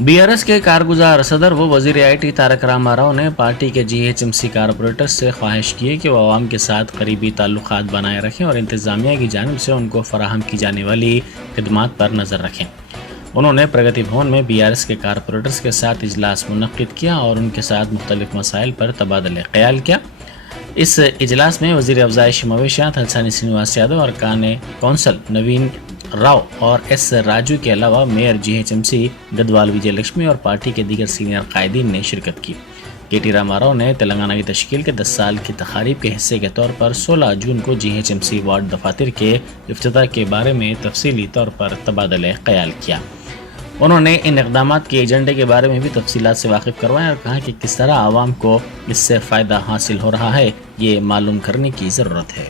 BRS के कारगुजार सदर व वजीर IT तारक रामा राव ने पार्टी के GHMC कारपोरेटर्स से ख्वाहिश की है कि वो आवाम के साथ करीबी ताल्लुकात बनाए रखें और इंतज़ामिया की जानिब से उनको फराहम की जाने वाली खिदमात पर नज़र रखें। उन्होंने प्रगति भवन में बीआरएस के कारपोरेटर्स के साथ इजलास मुनक्किद किया और उनके साथ मुख्तलिफ मसाइल पर तबादला ख्याल किया। इस इजलास में वज़ीर अफ़ज़ाइश मवेशियात हलसानी श्रीनिवास यादव और कौंसल नवीन राव और एस राजू के अलावा मेयर GHMC गदवाल विजय लक्ष्मी और पार्टी के दीगर सीनियर कायदीन ने शिरकत की। KT रामाराव ने तेलंगाना की तश्कील के 10 साल की तकारीब के हिस्से के तौर पर 16 जून को GHMC वार्ड दफातर के इफ्तिताह के बारे में तफसीली तौर पर तबादला ख्याल किया। उन्होंने इन इक़दामात के एजेंडे के बारे में भी तफसीलात से वाकिफ़ करवाया और कहा कि किस तरह आवाम को इससे फ़ायदा हासिल हो रहा है, ये मालूम करने की ज़रूरत है।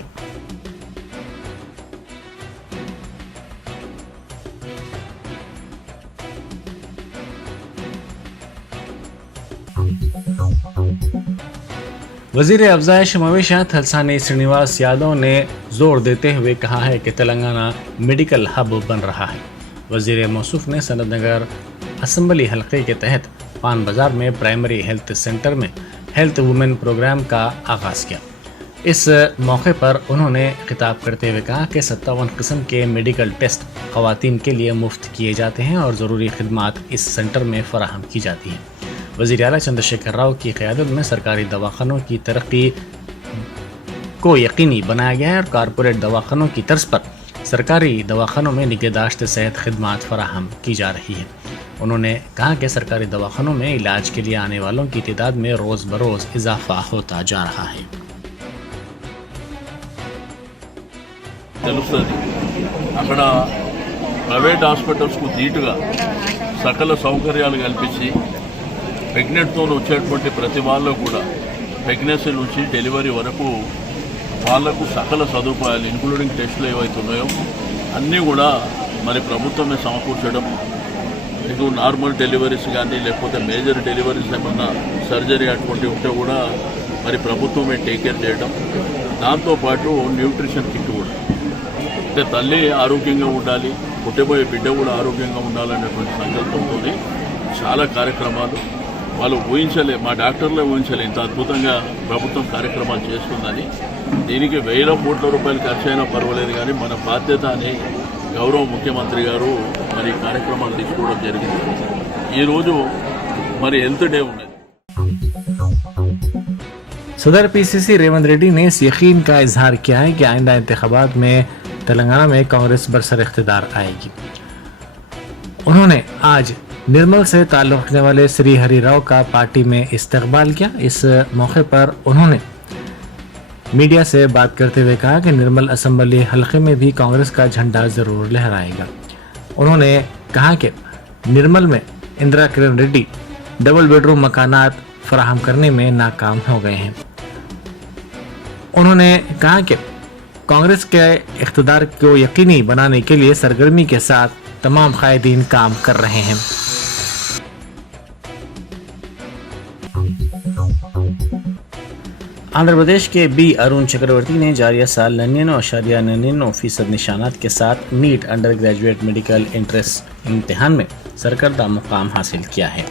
वज़ीर अफ़ज़ाइश मवेशियात हलसानी श्रीनिवास यादव ने जोर देते हुए कहा है कि तेलंगाना मेडिकल हब बन रहा है। वज़ीर मौसूफ ने सनत नगर असम्बली हल्के के तहत पान बाज़ार में प्राइमरी हेल्थ सेंटर में हेल्थ वुमेन प्रोग्राम का आगाज़ किया। इस मौके पर उन्होंने खिताब करते हुए कहा कि 57 किस्म के मेडिकल टेस्ट ख़वातीन के लिए मुफ्त किए जाते हैं और ज़रूरी खिदमात इस सेंटर में फ़राहम की जाती हैं। वज़ीर आला चंद्रशेखर राव की क़यादत में सरकारी दवाखानों की तरक्की को यकीनी बनाया गया है और कारपोरेट दवाखानों की तर्ज पर सरकारी दवाखानों में निगहदाश्त सेहत खिदमात फराहम की जा रही है। उन्होंने कहा कि सरकारी दवाखानों में इलाज के लिए आने वालों की तादाद में रोज़ बरोज़ इजाफा होता जा रहा है। అక్కడ ప్రైవేట్ హాస్పిటల్స్కు ధీటుగా సకల సౌకర్యాలు కల్పించి ప్రెగ్నెంట్తో వచ్చేటువంటి ప్రతి వాళ్ళు కూడా ప్రెగ్నెన్సీ నుంచి డెలివరీ వరకు వాళ్లకు సకల సదుపాయాలు ఇంక్లూడింగ్ టెస్టులు ఏవైతే ఉన్నాయో అన్నీ కూడా మరి ప్రభుత్వమే సమకూర్చడం, మీకు నార్మల్ డెలివరీస్ కానీ లేకపోతే మేజర్ డెలివరీస్ ఏమన్నా సర్జరీ అటువంటివి ఉంటే కూడా మరి ప్రభుత్వమే టేక్ కేర్ చేయడం, దాంతోపాటు న్యూట్రిషన్ కిట్ కూడా అంటే తల్లి ఆరోగ్యంగా ఉండాలి, పుట్టబోయే బిడ్డ కూడా ఆరోగ్యంగా ఉండాలనేటువంటి సంకల్పంతో చాలా కార్యక్రమాలు వాళ్ళు ఊహించలే, మా డాక్టర్లే ఊహించలే ఇంత అద్భుతంగా ప్రభుత్వం కార్యక్రమాలు చేస్తుందని. దీనికి 1000 కోట్ల రూపాయలు ఖర్చు అయినా పర్వాలేదు, కానీ మన బాధ్యత అని గౌరవ ముఖ్యమంత్రి గారు మరి కార్యక్రమాలు తీసుకోవడం జరిగింది. ఈరోజు మరి హెల్త్ డే ఉన్నది. सदर PCC रेवंत रेड्डी ने इस यकीन का इजहार किया है कि आइंदा इंतखाबात में तेलंगाना में कांग्रेस बरसर इख्तिदार आएगी। उन्होंने आज निर्मल से ताल्लुक़ रखने वाले श्री हरि राव का पार्टी में इस्तकबाल किया। इस मौके पर उन्होंने मीडिया से बात करते हुए कहा कि निर्मल असम्बली हल्के में भी कांग्रेस का झंडा ज़रूर लहराएगा। उन्होंने कहा कि निर्मल में इंदिरा किरण रेड्डी डबल बेडरूम मकानात फराहम करने में नाकाम हो गए हैं। उन्होंने कहा कि कांग्रेस के इख्तिदार को यकीनी बनाने के लिए सरगर्मी के साथ तमाम कायदीन काम कर रहे हैं। आंध्र प्रदेश के B अरुण चक्रवर्ती ने जारिया साल 99.99% निशानात के साथ NEET undergraduate medical entrance इम्तिहान में सरकर्दा मुकाम हासिल किया है।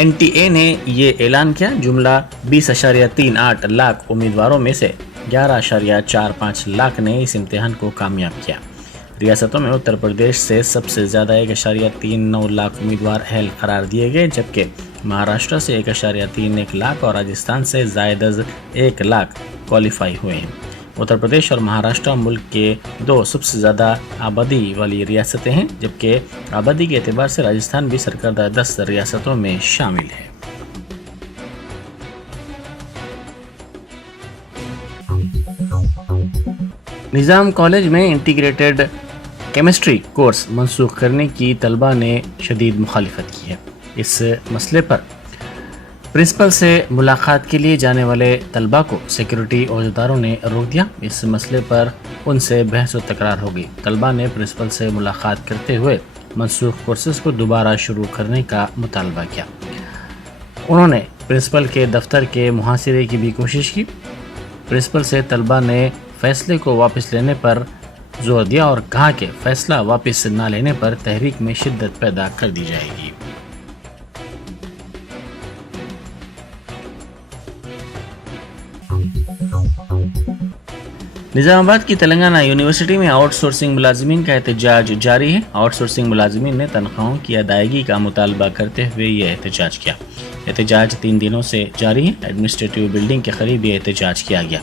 NTA ने ये ऐलान किया। जुमला 20.38 लाख उम्मीदवारों में से 11.45 लाख ने इस इम्तिहान को कामयाब किया। रियासतों में उत्तर प्रदेश से सबसे ज़्यादा 1.39 लाख उम्मीदवार अहल करार दिए गए, जबकि महाराष्ट्र से 1.31 लाख और राजस्थान से ज़ायद 1 लाख क्वालिफाई हुए हैं। उत्तर प्रदेश और महाराष्ट्र मुल्क के 2 सबसे ज़्यादा आबादी वाली रियासतें हैं, जबकि आबादी के एतबार से राजस्थान भी सरकर्दा 10 रियासतों में शामिल है। निज़ाम कॉलेज में इंटीग्रेटेड केमिस्ट्री कोर्स मनसूख करने की तलबा ने शदीद मुखालिफत की है। इस मसले पर प्रिंसिपल से मुलाकात के लिए जाने वाले तलबा को सिक्योरिटी अहदेदारों ने रोक दिया। इस मसले पर उनसे बहस व तकरार हो गई। तलबा ने प्रिंसिपल से मुलाकात करते हुए मनसूख कोर्सेज को दोबारा शुरू करने का मुतालबा किया। उन्होंने प्रिंसिपल के दफ्तर के मुहासिरे की भी कोशिश की। प्रिंसिपल से तलबा ने फैसले को वापस लेने पर जोर दिया और कहा कि फैसला वापस न लेने पर तहरीक में शिद्दत पैदा कर दी जाएगी। निज़ामाबाद की तेलंगाना यूनिवर्सिटी में आउटसोर्सिंग मुलाजिमीन का एहतजाज जारी है। आउटसोर्सिंग मुलाजिमीन ने तनख्वाहों की अदायगी का मुतालबा करते हुए ये एहतजाज किया। एहतजाज 3 दिनों से जारी है। एडमिनिस्ट्रेटिव बिल्डिंग के करीब ये एहतजाज किया गया।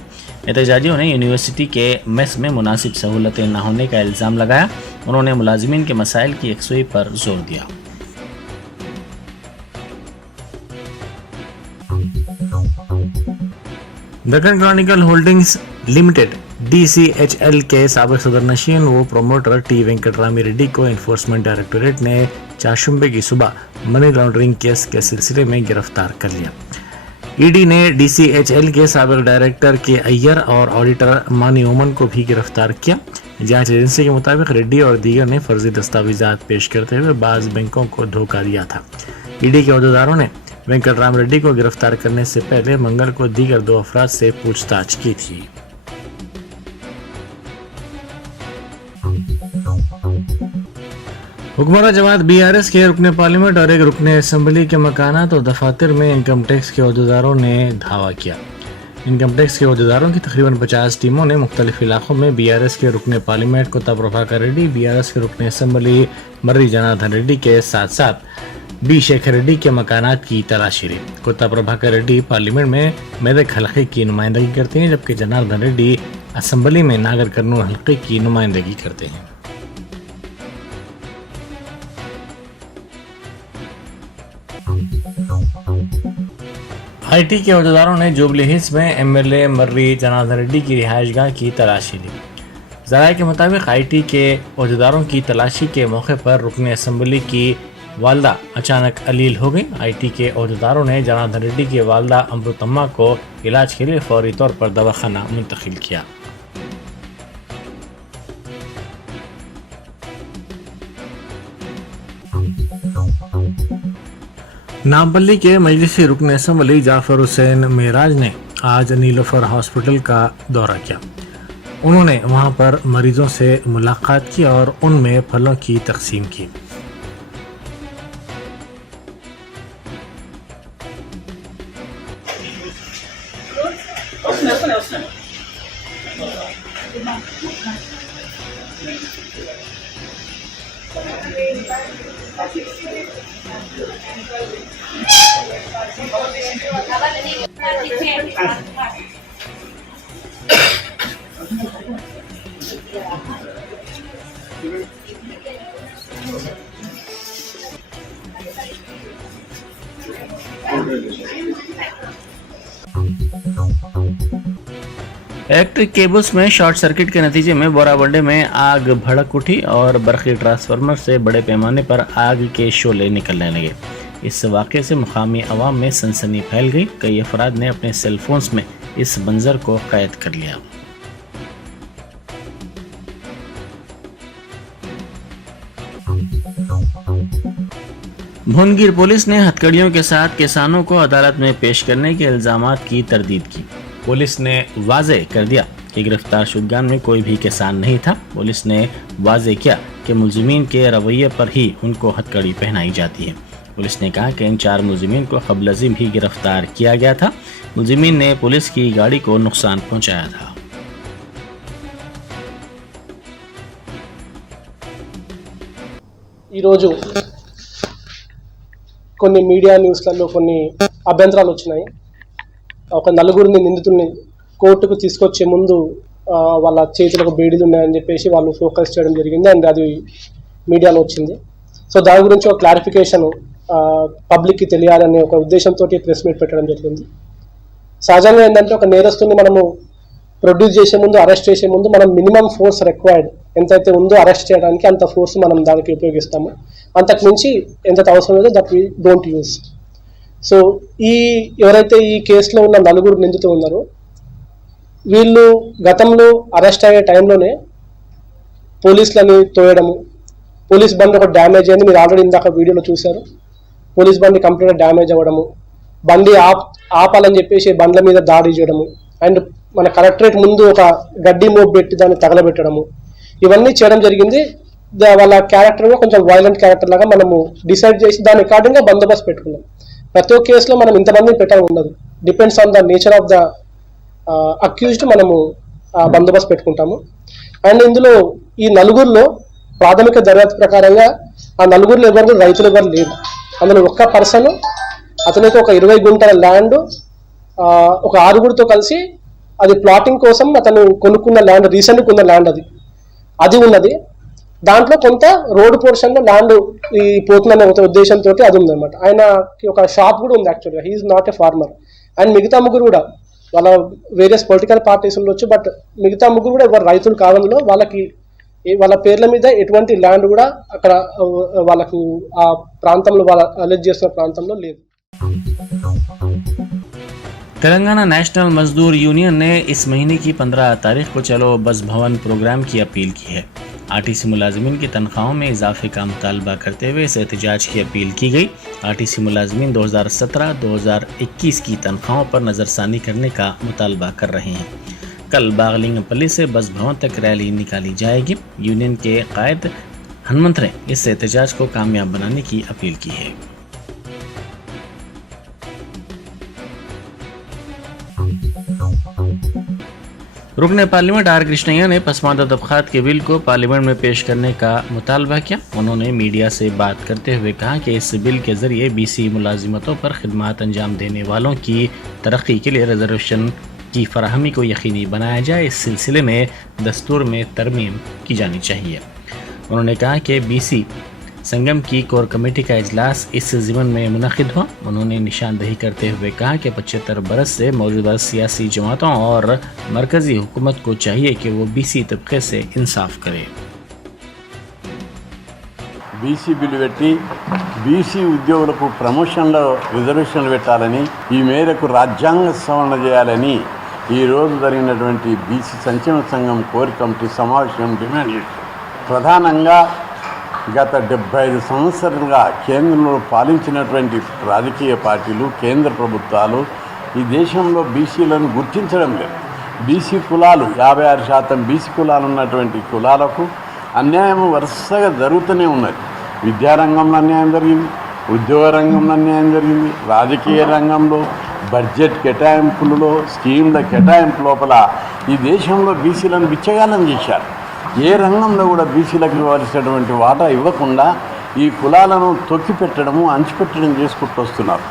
एहतजाजियों ने यूनिवर्सिटी के मेस में मुनासिब सहूलतें न होने का इल्ज़ाम लगाया। उन्होंने मुलाजिमीन के मसाइल की यकसुई पर जोर दिया। Deccan Chronicle holdings limited DCHL के साबिक सदर नशीन व प्रोमोटर T वेंकटरामी रेड्डी को एनफोर्समेंट डायरेक्टोरेट ने चारशंबे की सुबह मनी लॉन्ड्रिंग केस के सिलसिले में गिरफ्तार कर लिया। ED ने DCHL के साबिक डायरेक्टर के अय्यर और ऑडिटर मानी ओमन को भी गिरफ्तार किया। जांच एजेंसी के मुताबिक रेड्डी और दीगर ने फर्जी दस्तावेजात पेश करते हुए बाज़ बैंकों को धोखा दिया था। ED के अहदेदारों ने वेंकटराम रेड्डी को गिरफ्तार करने से पहले मंगल को दीगर 2 अफराद से पूछताछ की थी। हुकूमत जमात BRS के रुकने पार्लियामेंट और एक रुकने असम्बली के मकानात और दफातर में इनकम टैक्स के अहदेदारों ने धावा किया। इनकम टैक्स के अहदेदारों की तकरीबन 50 टीमों ने मुख्तलिफ इलाकों में BRS के रुकने पार्लियामेंट कोत्ता प्रभाकर रेड्डी, BRS के रुकने असम्बली मर्री जनार्दन रेड्डी के साथ साथ B शेखर रेड्डी के मकानात की तलाशी ली। कोत्ता प्रभाकर रेड्डी पार्लियामेंट में मेदक हल्के की नुमाइंदगी करते हैं, जबकि जनार्दन रेड्डी असम्बली में नागर कर्नूल हल्के की नुमाइंदगी करते हैं। IT के अहदेदारों ने जुबली हिल्स में MLA मर्री जनार्दन रेड्डी की रिहाइशगाह की तलाशी ली। ज़राए के मुताबिक IT के अहदेदारों की तलाशी के मौके पर रुकने असम्बली की वालदा अचानक अलील हो गई। IT के अहदेदारों ने जनार्दन रेड्डी की वालदा अमृतम्मा को इलाज के लिए फौरी तौर पर दवाखाना मुंतकिल किया। नामपल्ली के मजलिसी रुकन असम्बली जाफर हुसैन मेराज ने आज नीलोफर हॉस्पिटल का दौरा किया। उन्होंने वहां पर मरीजों से मुलाकात की और उनमें फलों की तकसीम की। इलेक्ट्रिक केबल्स में शॉर्ट सर्किट के नतीजे में बोराबंडे में आग भड़क उठी और बरक़ी ट्रांसफार्मर से बड़े पैमाने पर आग के शोले निकलने लगे। इस वाक़े से मुकामी अवाम में सनसनी फैल गई। कई अफराद ने अपने सेल फोन्स में इस मंजर को कैद कर लिया। भुवनगिर पुलिस ने हथकड़ियों के साथ किसानों को अदालत में पेश करने के इल्जामात की तरदीद की। पुलिस ने वाज़ेह कर दिया कि गिरफ्तार शुदगान में कोई भी किसान नहीं था। पुलिस ने वाज़ेह किया कि मुलजिमीन के रवैये पर ही उनको हथकड़ी पहनाई जाती है। पुलिस ने कहा कि इन 4 मुलजिमीन को क़ब्ल-अज़ीम ही गिरफ्तार किया गया था। मुलजिमीन ने पुलिस की गाड़ी को नुकसान पहुंचाया था। ఈరోజు కొన్ని మీడియా న్యూస్లలో కొన్ని అభ్యంతరాలు వచ్చినాయి. ఒక నలుగురిని నిందితుల్ని కోర్టుకు తీసుకొచ్చే ముందు వాళ్ళ చేతులకు బేడీలు ఉన్నాయని చెప్పేసి వాళ్ళు ఫోకస్ చేయడం జరిగింది అండ్ అది మీడియాలో వచ్చింది. సో దాని గురించి ఒక క్లారిఫికేషన్ పబ్లిక్కి తెలియాలనే ఒక ఉద్దేశంతో ప్రెస్ మీట్ పెట్టడం జరిగింది. సహజంగా ఏంటంటే ఒక నేరస్తుని మనము ప్రొడ్యూస్ చేసే ముందు, అరెస్ట్ చేసే ముందు మనం మినిమం ఫోర్స్ రిక్వైర్డ్ ఎంతైతే ఉందో అరెస్ట్ చేయడానికి అంత ఫోర్స్ మనం దానికి ఉపయోగిస్తాము. అంతకు మించి ఎంతైతే అవసరం లేదో that we don't use. So ఎవరైతే ఈ కేసులో ఉన్న 4 నిందితులు ఉన్నారో వీళ్ళు గతంలో అరెస్ట్ అయ్యే టైంలోనే పోలీసులని తోయడము, పోలీస్ బండి ఒక డ్యామేజ్ అయింది, మీరు ఆల్రెడీ ఇందాక వీడియోలో చూశారు. పోలీస్ బండి కంప్లీట్గా డ్యామేజ్ అవ్వడము, బండి ఆపాలని చెప్పేసి బండ్ల మీద దాడి చేయడము అండ్ మన కలెక్టరేట్ ముందు ఒక గడ్డి మోపు పెట్టి దాన్ని తగలబెట్టడము, ఇవన్నీ చేయడం జరిగింది. వాళ్ళ క్యారెక్టర్గా కొంచెం వైలెంట్ క్యారెక్టర్ లాగా మనము డిసైడ్ చేసి దాని అకార్డింగ్గా బందోబస్తు పెట్టుకున్నాం. ప్రతి ఒక్క కేసులో మనం ఇంతమందిని పెట్టాలి ఉండదు. Depends on the nature of the accused మనము బందోబస్తు పెట్టుకుంటాము. అండ్ ఇందులో ఈ నలుగురిలో ప్రాథమిక దర్యాప్తు ప్రకారంగా ఆ నలుగురిలో ఎవరు రైతులు ఎవరు లేరు. అందులో ఒక్క పర్సన్, అతనికి ఒక 20 గుంటల ల్యాండ్, ఒక 6గురితో కలిసి అది ప్లాటింగ్ కోసం అతను కొనుక్కున్న ల్యాండ్, రీసెంట్ కొన్న ల్యాండ్ అది ఉన్నది. దాంట్లో కొంత రోడ్ పోర్షన్లో ల్యాండ్ ఈ పోతుందనే ఉద్దేశంతో అది ఉందన్నమాట. ఆయనకి ఒక షాప్ కూడా ఉంది యాక్చువల్గా. He is not a farmer. And మిగతా ముగ్గురు కూడా వాళ్ళ వేరియస్ పొలిటికల్ పార్టీస్ ఉండొచ్చు, బట్ మిగతా ముగ్గురు కూడా ఎవరు రైతులు కావందులో. వాళ్ళ పేర్ల మీద ఎటువంటి ల్యాండ్ కూడా అక్కడ వాళ్ళకు ఆ ప్రాంతంలో వాళ్ళ అలెజ్ చేస్తున్న ప్రాంతంలో లేదు. तेलंगाना नेशनल मजदूर यूनियन ने इस महीने की 15 तारीख को चलो बस भवन प्रोग्राम की अपील की है. आरटीसी मुलाजमीन की तनख्वाहों में इजाफे का मुतालबा करते हुए इस एहतजाज की अपील की गई. आरटीसी मुलाजमीन 2017-2021 की तनख्वाहों पर नज़रसानी करने का मुतालबा कर रहे हैं. कल बागलिंगपल्ली से बस भवन तक रैली निकाली जाएगी. यूनियन के कायद हनुमंत ने इस एहतजाज को कामयाब बनाने की अपील की है. रुकन पार्लियामेंट आर कृष्णैया ने पसमानदा तबकात के बिल को पार्लियामेंट में पेश करने का मुतालबा किया. उन्होंने मीडिया से बात करते हुए कहा कि इस बिल के जरिए बीसी मुलाजिमतों पर खिदमात अंजाम देने वालों की तरक्की के लिए रिजर्वेशन की फराहमी को यकीनी बनाया जाए. इस सिलसिले में दस्तूर में तरमीम की जानी चाहिए. उन्होंने कहा कि बीसी संगम की कोर कमेटी का इजलास इस ज़िमन में मुनक़िद हुआ. उन्होंने निशानदही करते हुए कहा कि 75 बरस से मौजूदा सियासी जमातों और मरकज़ी हुकूमत को चाहिए कि वो बीसी तबके से इंसाफ करे. బీసీ బిల్లు పెట్టి బీసీ ఉద్యోగులకు ప్రమోషన్లో రిజర్వేషన్లు పెట్టాలని, ఈ మేరకు రాజ్యాంగ సవరణ చేయాలని ఈరోజు జరిగినటువంటి బీసీ సంక్షేమ సంఘం కోర్ కమిటీ సమావేశం డిమాండ్ చేసింది. ప్రధానంగా గత 75 సంవత్సరాలుగా కేంద్రంలో పాలించినటువంటి రాజకీయ పార్టీలు, కేంద్ర ప్రభుత్వాలు ఈ దేశంలో బీసీలను గుర్తించడం లేదు. బీసీ కులాలు 56% బీసీ కులాలు ఉన్నటువంటి కులాలకు అన్యాయం వరుసగా జరుగుతూనే ఉన్నది. విద్యారంగంలో అన్యాయం జరిగింది, ఉద్యోగ రంగంలో అన్యాయం జరిగింది, రాజకీయ రంగంలో, బడ్జెట్ కేటాయింపులలో, స్కీమ్ల కేటాయింపు లోపల ఈ దేశంలో బీసీలను బిచ్చగాలం చేశారు. ఏ రంగంలో కూడా బీసీలకు ఇవ్వాల్సినటువంటి వాటా ఇవ్వకుండా ఈ కులాలను తొక్కిపెట్టడము, అణచిపెట్టడం చేసుకుంటూ వస్తున్నారు.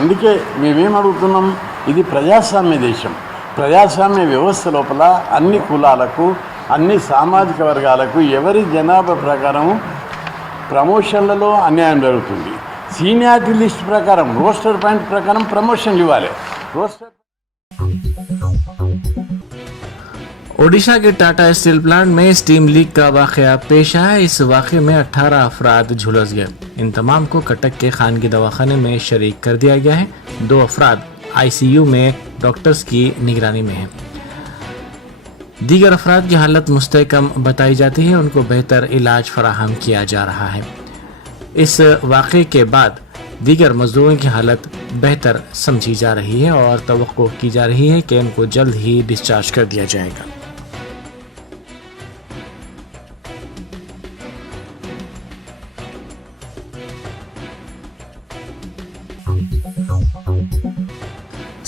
అందుకే మేమేం అడుగుతున్నాం, ఇది ప్రజాస్వామ్య దేశం. ప్రజాస్వామ్య వ్యవస్థ లోపల అన్ని కులాలకు, అన్ని సామాజిక వర్గాలకు ఎవరి జనాభా ప్రకారం ప్రమోషన్లలో అన్యాయం జరుగుతుంది. సీనియారిటీ లిస్ట్ ప్రకారం, రోస్టర్ పాయింట్ ప్రకారం ప్రమోషన్లు ఇవ్వాలి. ओडिशा के टाटा स्टील प्लांट में स्टीम लीक का वाकया पेश आया. इस वाक़े में 18 अफराद झुलस गए. इन तमाम को कटक के खानगी दवाखाने में शरीक कर दिया गया है. 2 अफराद ICU में डॉक्टर्स की निगरानी में हैं. दीगर अफराद की हालत मुस्तहकम बताई जाती है. उनको बेहतर इलाज फराहम किया जा रहा है. इस वाक़े के बाद दीगर मजदूरों की हालत बेहतर समझी जा रही है और तवक्को की जा रही है कि उनको जल्द ही डिस्चार्ज कर दिया जाएगा.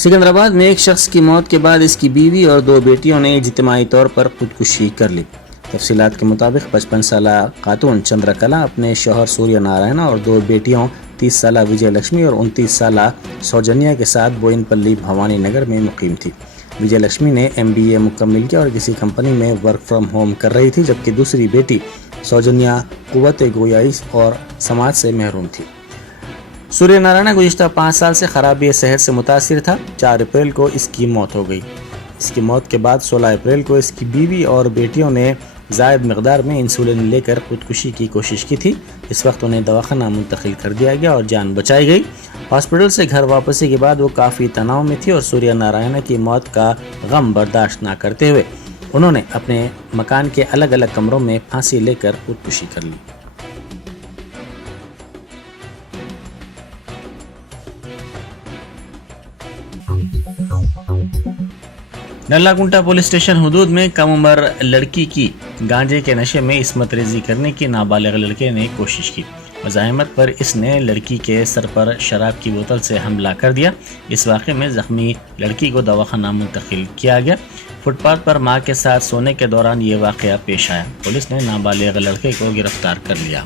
सिकंदराबाद में एक शख्स की मौत के बाद इसकी बीवी और 2 बेटियों ने इज्तिमाई तौर पर खुदकुशी कर ली. तफसीलात के मुताबिक 55 साल खातून चंद्रकला अपने शौहर सूर्य नारायण और 2 बेटियों 30 साल विजय लक्ष्मी और 29 साल सौजन्या के साथ बोयनपल्ली भवानी नगर में मुकीम थी. विजय लक्ष्मी ने MBA मुकम्मिल किया और किसी कंपनी में वर्क फ्रॉम होम कर रही थी, जबकि दूसरी बेटी सौजन्या कुव्वत गोयाई और समाज से महरूम थी. सूर्य नारायण गुज़िश्ता 5 साल से खराबी सेहत से मुतासिर था. 4 अप्रैल को इसकी मौत हो गई. इसकी मौत के बाद 16 अप्रैल को इसकी बीवी और बेटियों ने ज़ायद मकदार में इंसुलिन लेकर खुदकुशी की कोशिश की थी. इस वक्त उन्हें दवाखाना मुंतकिल कर दिया गया और जान बचाई गई. हॉस्पिटल से घर वापसी के बाद वो काफ़ी तनाव में थी और सूर्य नारायण की मौत का गम बर्दाश्त ना करते हुए उन्होंने अपने मकान के अलग अलग कमरों में फांसी लेकर खुदकुशी कर ली. नल्लाकुंटा पुलिस स्टेशन हुदूद में कम उम्र लड़की की गांजे के नशे में इस्मत रेजी करने की नाबालिग लड़के ने कोशिश की. मज़ाहमत पर इसने लड़की के सर पर शराब की बोतल से हमला कर दिया. इस वाक़े में ज़ख्मी लड़की को दवाखाना मुंतकिल किया गया. फुटपाथ पर मां के साथ सोने के दौरान ये वाकया पेश आया। पुलिस ने नाबालिग लड़के को गिरफ्तार कर लिया।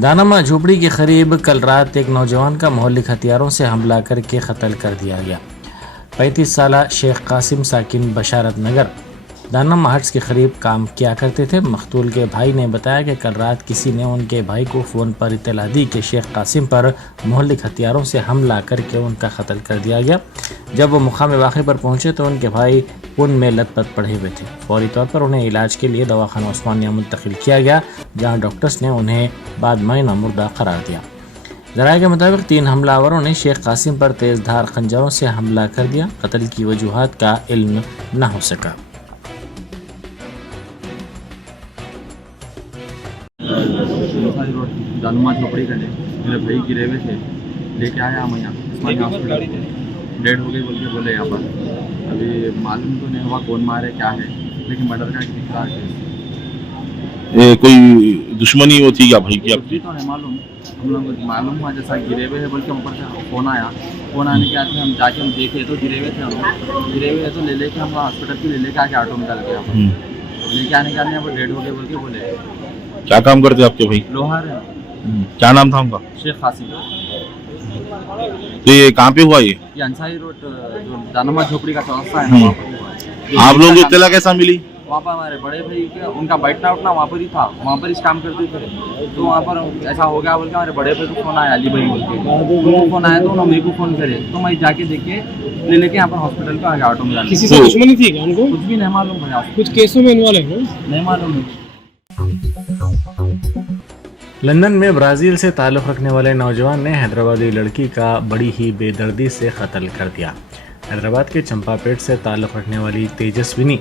दानमा झोपड़ी के करीब कल रात एक नौजवान का मोहल्लिक हथियारों से हमला करके कत्ल कर दिया गया। 35 साला शेख कासिम साकिन बशारत नगर दानमा हट्स के करीब काम किया करते थे। मकतूल के भाई ने बताया कि कल रात किसी ने उनके भाई को फ़ोन पर इत्तला दी कि शेख कासिम पर मोहल्लिक हथियारों से हमला करके उनका कत्ल कर दिया गया। जब वो मुकाम वाक़े पर पहुंचे तो उनके भाई खून में लथपथ पड़े हुए थे। फौरी तौर पर उन्हें इलाज के लिए दवाखाना उस्मानिया मुंतकिल किया गया, जहां डॉक्टर्स ने उन्हें बाद महीना मुर्दा करार दिया। ज़राए के मुताबिक 3 हमलावरों ने शेख कासिम पर तेज़ धार खंजरों से हमला कर दिया। कत्ल की वजूहात का इल्म न हो सका। दानमा झोपड़ी का मेरे भाई गिरे हुए थे, लेके आया हम यहाँ उस्मानिया हॉस्पिटल। डेड हो गई बोल के बोले यहाँ पर। अभी मालूम तो नहीं हुआ कौन मारे क्या है, लेकिन मर्डर का निकला है। कोई दुश्मनी वो थी क्या भाई की आपकी? तो नहीं मालूम, हम लोग को मालूम हुआ जैसा गिरे हुए है बोल के ऊपर से फ़ोन आया। फ़ोन आने के बाद हम जाके हम देखे तो गिरे हुए थे। हम गिरे हुए तो ले लेके हम हॉस्पिटल से ले लेके आके ऑटो में डाल के लेके आने के बाद डेड हो गए बोल के बोले। क्या काम करते आपके भाई? लोहार है। क्या नाम था उनका? शेख कासिम। तो ये कहाँ पे हुआ ये अंसारी रोड जो दानमा झोपड़ी का चौराहा है ना, वहाँ पर हुआ है। आप लोगों को इत्तला कैसा मिली? वहाँ पर हमारे बड़े भाई के उनका बैठना उठना वहाँ पर ही था, वहाँ पर ही काम करते थे। तो वहाँ पर ऐसा हो गया बोल के हमारे बड़े भाई को फ़ोन आया, अली भाई बोल के उनको फ़ोन आया तो उन्होंने मेरे को फ़ोन करे। तो मैं जाके देखे ले लेके यहाँ पर हॉस्पिटल का आ गया ऑटो में जाके। किसी से दुश्मनी थी क्या उनको? कुछ भी नहीं मालूम भैया, कुछ केसों में इन्वॉल्व है ना? नहीं मालूम। लंदन में ब्राज़ील से ताल्लुक़ रखने वाले नौजवान ने हैदराबादी लड़की का बड़ी ही बेदर्दी से कत्ल कर दिया। हैदराबाद के चंपापेट से ताल्लुक़ रखने वाली तेजस्विनी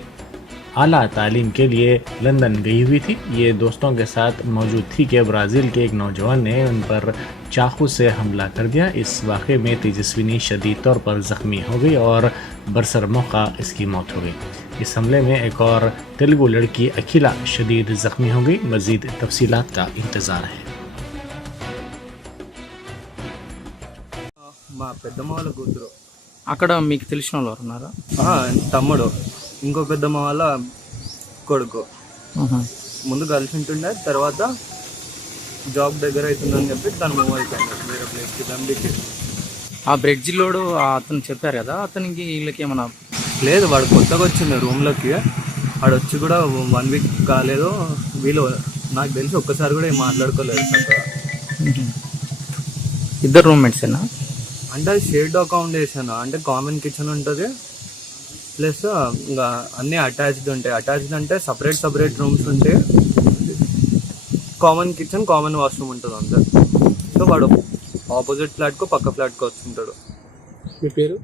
आला तालीम के लिए लंदन गई हुई थी। ये दोस्तों के साथ मौजूद थी कि ब्राज़ील के एक नौजवान ने उन पर चाकू से हमला कर दिया। इस वाक़े में तेजस्विनी शदीद तौर पर ज़ख्मी हो गई और बरसर मौका इसकी मौत हो गई। इस हमले में एक और तेलुगु लड़की अखिला शदीद ज़ख्मी हो गई। मज़ीद तफसीलात का इंतज़ार है। మా పెద్దమ్మ వాళ్ళ కూతురు. అక్కడ మీకు తెలిసిన వాళ్ళు ఉన్నారా? తమ్ముడు, ఇంకో పెద్దమ్మ వాళ్ళ కొడుకు. ముందు కలిసి ఉంటుండే, తర్వాత జాబ్ దగ్గర అవుతుందని చెప్పి తను మూవ్ అయిపోయింది వేరే ప్లేస్కి, దండికి. ఆ బ్రిడ్జిలోడు అతను చెప్పారు కదా, అతనికి వీళ్ళకి ఏమన్నా? లేదు, వాడు కొత్తగా వచ్చిండు రూమ్లోకి. వాడు వచ్చి కూడా 1 వీక్ కాలేదు. వీళ్ళు నాకు తెలిసి ఒక్కసారి కూడా ఏం మాట్లాడుకోలేదు చక్కగా. ఇద్దరు రూమ్మేట్సేనా? అంటే అది షేర్డ్ అకామిడేషన్, అంటే కామన్ కిచెన్ ఉంటుంది, ప్లస్ ఇంకా అన్నీ అటాచ్డ్ ఉంటాయి. అటాచ్డ్ అంటే సపరేట్ రూమ్స్ ఉంటాయి, కామన్ కిచెన్ కామన్ వాష్రూమ్ ఉంటుంది అంతే. సో వాడు ఆపోజిట్ ఫ్లాట్కో పక్క ఫ్లాట్కో వచ్చుంటాడు. మీ పేరు?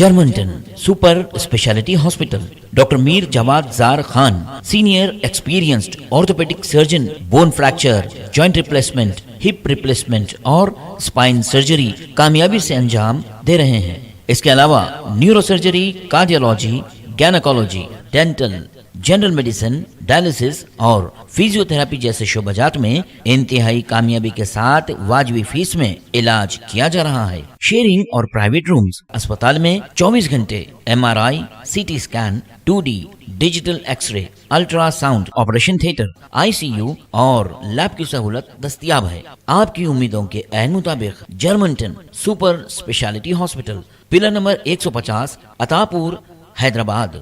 Germanton super speciality hospital, doctor Mir Jawad Jar Khan, senior experienced orthopaedic surgeon, bone fracture, joint replacement, hip replacement और स्पाइन सर्जरी कामयाबी से अंजाम दे रहे हैं। इसके अलावा neurosurgery, cardiology, gynaecology, dental, general medicine, dialysis और फिजियोथेरेपी जैसे शोबाजात में इंतहाई कामयाबी के साथ वाजबी फीस में इलाज किया जा रहा है। शेयरिंग और प्राइवेट रूम्स, अस्पताल में 24 घंटे MRI, CT scan, 2D digital x ray, ultrasound, operation theatre, ICU और लैब की सहूलत दस्तयाब है। आपकी उम्मीदों के ऐन मुताबिक Germanton super speciality hospital, pillar number 150, Attapur, Hyderabad.